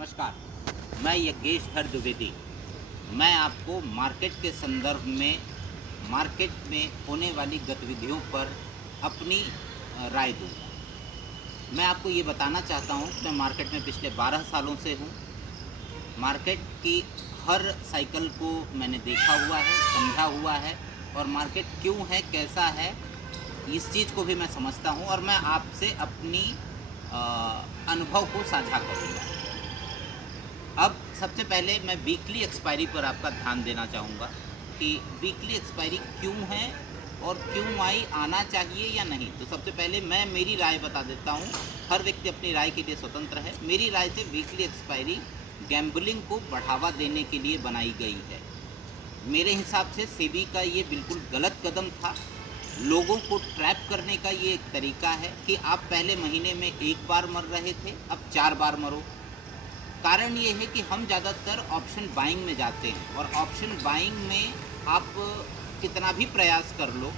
नमस्कार, मैं यज्ञेश्वर द्विवेदी। मैं आपको मार्केट के संदर्भ में मार्केट में होने वाली गतिविधियों पर अपनी राय दूँगा। मैं आपको ये बताना चाहता हूँ कि मैं मार्केट में पिछले 12 सालों से हूँ। मार्केट की हर साइकिल को मैंने देखा हुआ है, समझा हुआ है और मार्केट क्यों है, कैसा है, इस चीज़ को भी मैं समझता हूँ और मैं आपसे अपनी अनुभव को साझा करूँगा। अब सबसे पहले मैं वीकली एक्सपायरी पर आपका ध्यान देना चाहूँगा कि वीकली एक्सपायरी क्यों है और क्यों आई, आना चाहिए या नहीं। तो सबसे पहले मैं मेरी राय बता देता हूँ। हर व्यक्ति अपनी राय के लिए स्वतंत्र है। मेरी राय से वीकली एक्सपायरी गैम्बलिंग को बढ़ावा देने के लिए बनाई गई है। मेरे हिसाब से सेबी का ये बिल्कुल गलत कदम था। लोगों को ट्रैप करने का ये एक तरीका है कि आप पहले महीने में 1 बार मर रहे थे, अब 4 बार मरो। कारण ये है कि हम ज़्यादातर ऑप्शन बाइंग में जाते हैं और ऑप्शन बाइंग में आप कितना भी प्रयास कर लो,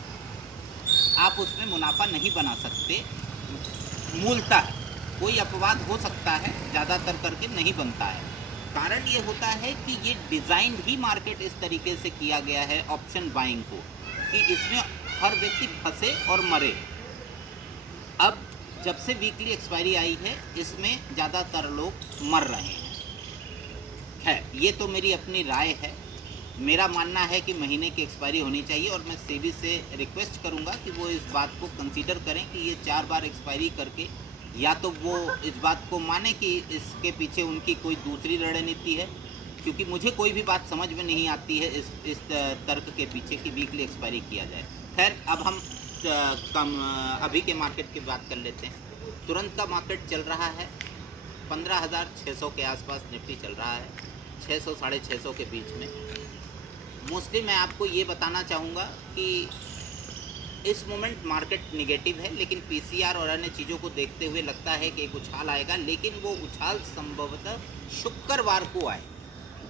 आप उसमें मुनाफा नहीं बना सकते। मूलतः कोई अपवाद हो सकता है, ज़्यादातर करके नहीं बनता है। कारण ये होता है कि ये डिज़ाइन ही मार्केट इस तरीके से किया गया है ऑप्शन बाइंग को कि इसमें हर व्यक्ति फंसे और मरे। अब जब से वीकली एक्सपायरी आई है, इसमें ज़्यादातर लोग मर रहे हैं। ये तो मेरी अपनी राय है। मेरा मानना है कि महीने की एक्सपायरी होनी चाहिए और मैं सेबी से रिक्वेस्ट करूंगा कि वो इस बात को कंसीडर करें कि ये 4 बार एक्सपायरी करके या तो वो इस बात को माने कि इसके पीछे उनकी कोई दूसरी रणनीति है, क्योंकि मुझे कोई भी बात समझ में नहीं आती है इस तर्क के पीछे कि वीकली एक्सपायरी किया जाए। खैर, अब हम अभी के मार्केट की बात कर लेते हैं। तुरंत का मार्केट चल रहा है 15,600 के आसपास, निफ्टी चल रहा है 600 साढ़े 600 के बीच में। मोस्टली मैं आपको ये बताना चाहूँगा कि इस मोमेंट मार्केट निगेटिव है, लेकिन पीसीआर और अन्य चीज़ों को देखते हुए लगता है कि एक उछाल आएगा, लेकिन वो उछाल संभवतः शुक्रवार को आए,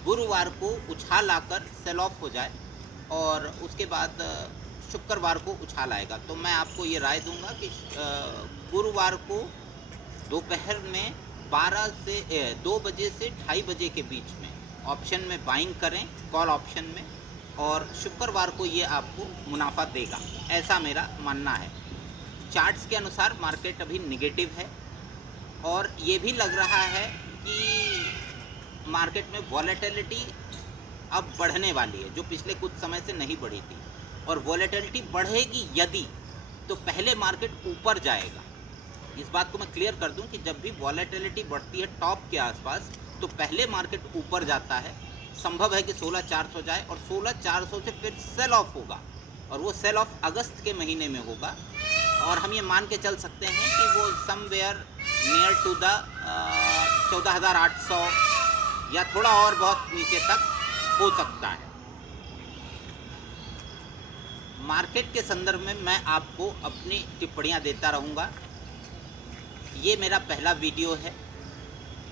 गुरुवार को उछाल आकर सेल ऑफ हो जाए और उसके बाद शुक्रवार को उछाल आएगा। तो मैं आपको ये राय दूंगा कि गुरुवार को दोपहर में 2 बजे से 2:30 बजे के बीच में ऑप्शन में बाइंग करें, कॉल ऑप्शन में, और शुक्रवार को ये आपको मुनाफा देगा, ऐसा मेरा मानना है। चार्ट्स के अनुसार मार्केट अभी निगेटिव है और ये भी लग रहा है कि मार्केट में वॉलेटिलिटी अब बढ़ने वाली है, जो पिछले कुछ समय से नहीं बढ़ी थी। और वॉलेटिलिटी बढ़ेगी यदि, तो पहले मार्केट ऊपर जाएगा। इस बात को मैं क्लियर कर दूं कि जब भी वॉलेटिलिटी बढ़ती है टॉप के आसपास, तो पहले मार्केट ऊपर जाता है। संभव है कि 16,400 जाए और 16,400 से फिर सेल ऑफ होगा और वो सेल ऑफ अगस्त के महीने में होगा और हम ये मान के चल सकते हैं कि वो समवेयर नियर टू द 14,800 या थोड़ा और बहुत नीचे तक हो सकता है। मार्केट के संदर्भ में मैं आपको अपनी टिप्पणियां देता रहूँगा। ये मेरा पहला वीडियो है।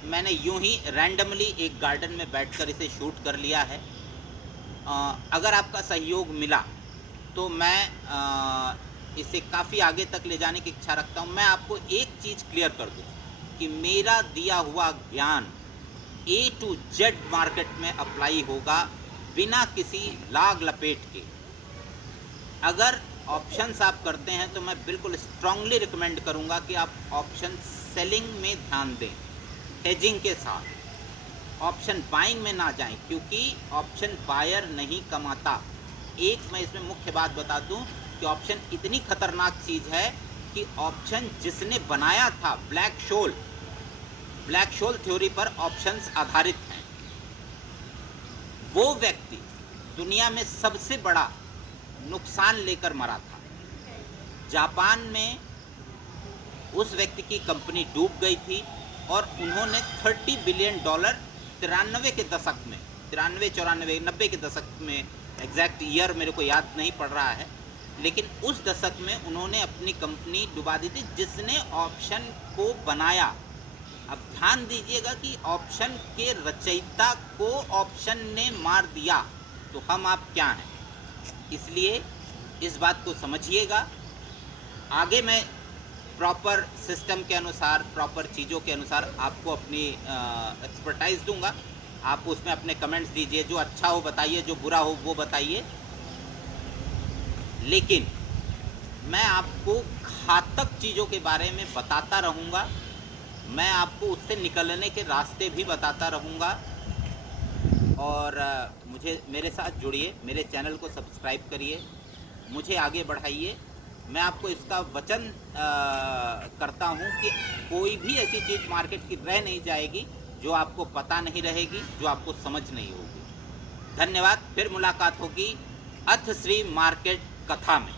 मैंने यूं ही रैंडमली एक गार्डन में बैठकर इसे शूट कर लिया है। अगर आपका सहयोग मिला तो मैं इसे काफ़ी आगे तक ले जाने की इच्छा रखता हूं। मैं आपको एक चीज़ क्लियर कर दूं कि मेरा दिया हुआ ज्ञान A to Z मार्केट में अप्लाई होगा, बिना किसी लाग लपेट के। अगर ऑप्शंस आप करते हैं तो मैं बिल्कुल स्ट्रांगली रिकमेंड करूंगा कि आप ऑप्शन सेलिंग में ध्यान दें, हेजिंग के साथ। ऑप्शन बाइंग में ना जाएं, क्योंकि ऑप्शन बायर नहीं कमाता। एक मैं इसमें मुख्य बात बता दूं कि ऑप्शन इतनी खतरनाक चीज़ है कि ऑप्शन जिसने बनाया था, ब्लैक शोल थ्योरी पर ऑप्शंस आधारित हैं, वो व्यक्ति दुनिया में सबसे बड़ा नुकसान लेकर मरा था। जापान में उस व्यक्ति की कंपनी डूब गई थी और उन्होंने $30 बिलियन 93 के दशक में, 93, 94, 90 के दशक में, एग्जैक्ट ईयर मेरे को याद नहीं पड़ रहा है, लेकिन उस दशक में उन्होंने अपनी कंपनी डुबा दी थी, जिसने ऑप्शन को बनाया। अब ध्यान दीजिएगा कि ऑप्शन के रचयिता को ऑप्शन ने मार दिया, तो हम आप क्या हैं। इसलिए इस बात को समझिएगा। आगे मैं प्रॉपर सिस्टम के अनुसार, प्रॉपर चीज़ों के अनुसार आपको अपनी एक्सपर्टाइज दूंगा। आप उसमें अपने कमेंट्स दीजिए, जो अच्छा हो बताइए, जो बुरा हो वो बताइए, लेकिन मैं आपको घातक चीज़ों के बारे में बताता रहूँगा। मैं आपको उससे निकलने के रास्ते भी बताता रहूँगा। और मुझे मेरे साथ जुड़िए, मेरे चैनल को सब्सक्राइब करिए, मुझे आगे बढ़ाइए। मैं आपको इसका वचन करता हूँ कि कोई भी ऐसी चीज़ मार्केट की रह नहीं जाएगी जो आपको पता नहीं रहेगी, जो आपको समझ नहीं होगी। धन्यवाद। फिर मुलाकात होगी अथ श्री मार्केट कथा में।